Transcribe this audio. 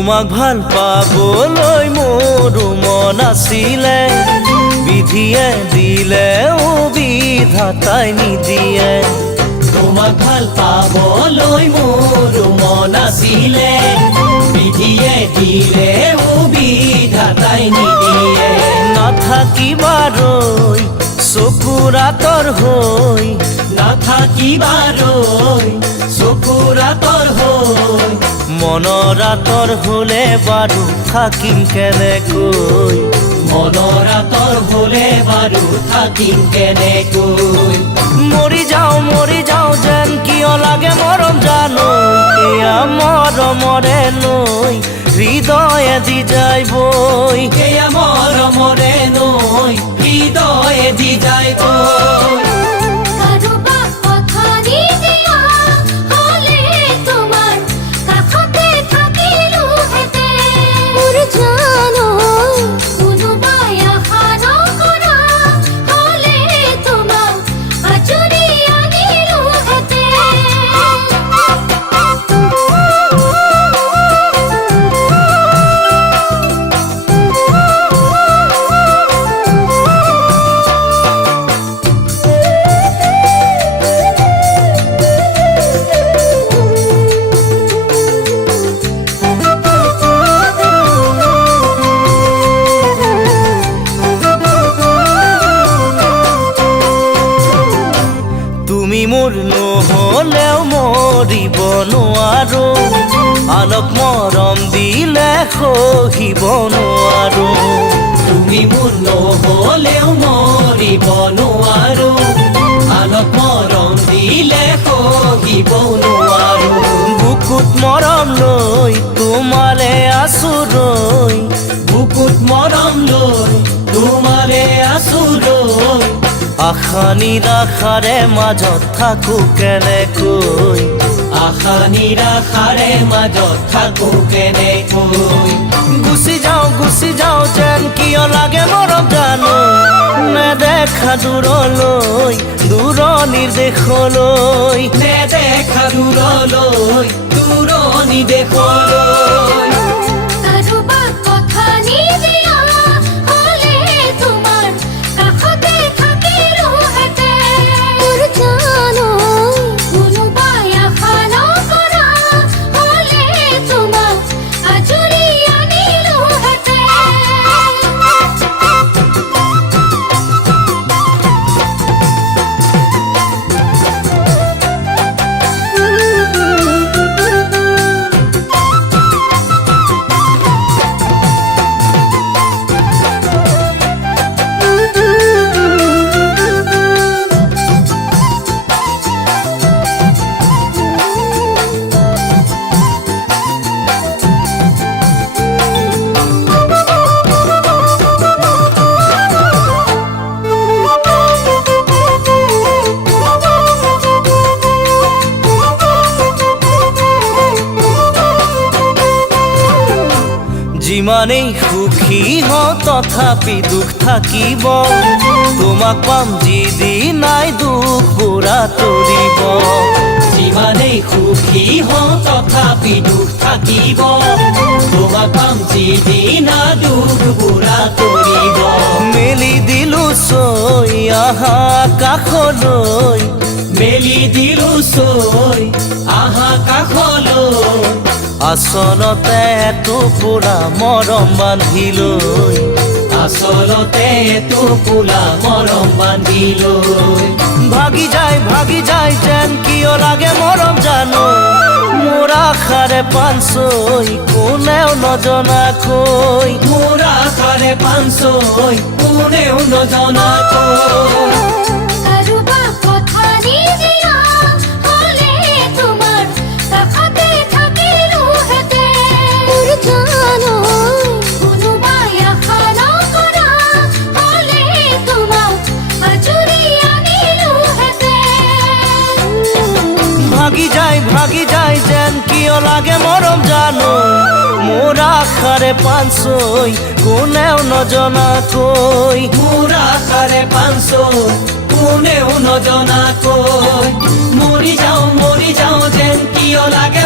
তোমাক ভাল পাবলৈ মোৰো মন আছিলে, বিধিয়ে দিলে বিধাতাই নিদিয়ে। তোমাক ভাল পাবলৈ মোৰো মন আছিলে, বিধিয়ে দিলে বিধাতাই নিদিয়ে। নাথাকিবাৰৈ চকুৰ আঁতৰ হৈ, নাথাকিবাৰৈ চকুৰ আঁতৰ হৈ, মনৰ আঁতৰ হলে বাৰু থাকিম কেনেকৈ। মনৰ আঁতৰ হলে বাৰু থাকিম কেনেকৈ। মৰি যাওঁ যেন কিয় লাগে মৰম জানো, এয়া মৰমৰে নৈ হৃদয়ে দি যায় বৈ। এয়া মৰমৰে নৈ হৃদয়ে দি যায় বৈ। তুমি মোৰ নহলেও মৰিব নোৱাৰো, আনক মৰম দিলে সহিব নোৱাৰো। তুমি মোৰ নহলেও মৰিব নোৱাৰো, আনক মৰম দিলে সহিব নোৱাৰো। বুকুত মৰম লৈ তোমালে আছো ৰৈ, বুকুত মৰম লৈ তোমালে আছো ৰৈ। আশা নিৰাশাৰে মাজত থাকো কেনেকৈ, আশা নিৰাশাৰে মাজত থাকো কেনেকৈ। গুচি যাওঁ যেন কিয় লাগে মৰম জানো, নেদেখা দূৰলৈ দূৰণিৰ দেশলৈ। নেদেখা দূৰলৈ দূৰণি দেশলৈ। যিমানেই সুখী হওঁ তথাপি দুখ থাকিব, তোমাক পাম যিদিনাই দুখবোৰ আঁতৰিব। যিমানেই সুখী হওঁ তথাপি দুখ থাকিব, তোমাক পাম যিদিনা দুখবোৰ আঁতৰিব। মেলি দিলো চৈ আহা কাষলৈ, মেলি দিলো চৈ আহা কাষলৈ। আচলতে টুকুৰা মৰম বান্ধিলৈ, আচলতে টোপোলা মৰম বান্ধিলৈ। ভাগি যায় যেন কিয় লাগে মৰম জানো, মোৰ আশাৰে পানচৈ কোনেও নজনাকৈ। মোৰ আশাৰে পানচৈ কোনেও নজনাকৈ। ভাগি যায় যেন কিয় লাগে মৰম জানো, মোৰ আশাৰে পানচৈ কোনেও নজনাকৈ। মোৰ আশাৰে পানচৈ কোনেও নজনাকৈ। মৰি যাওঁ যেন কিয় লাগে